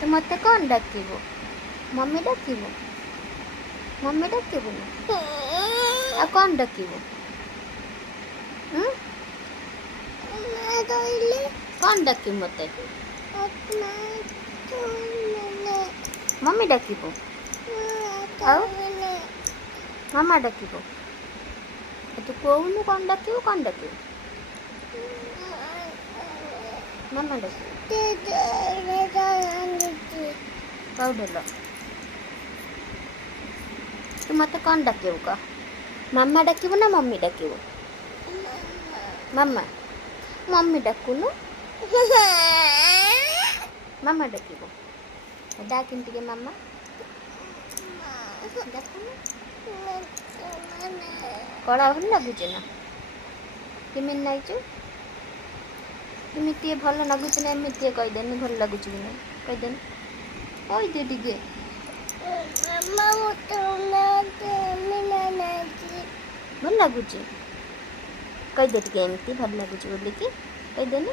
ତ ମୋତେ କ'ଣ ଡାକିବ? ମମି ଡାକିବ? ମମି ଡାକିବୁନି? ଆଉ କ'ଣ ଡାକିବ? କ'ଣ ଡାକିବୁ ମୋତେ? ମମି ଡାକିବ? ଆଉ ମାମା ଡାକିବ? ତୁ କହୁନୁ କ'ଣ ଡାକିବୁ? କ'ଣ ଡାକିବୁ? ମାମା ଡାକିବ? କହୁଦେଲ ତୁ ମୋତେ କ'ଣ ଡାକିବୁ କହ? ମାମା ଡାକିବୁ ନା ମମି ଡାକିବୁ? ମାମା। ମମି ଡାକୁନୁ। ମାମା ଡାକିବ? ଡାକିନି ଟିକେ ମାମା। ଡାକୁନୁ। କଳା ଭଲ ଲାଗୁଛି ନା? କେମିତି ନାଇଛୁ? ଏମିତି ଭଲ ଲାଗୁଛି ନା? ଏମିତି କହିଦେନି ଭଲ ଲାଗୁଛି କି ନା? କହିଦେନି କହିଦେ ଟିକେ। ଭଲ ଲାଗୁଛି? କହିଦେ ଟିକେ ଏମିତି ଭଲ ଲାଗୁଛି ବୋଲିକି କହିଦେନି।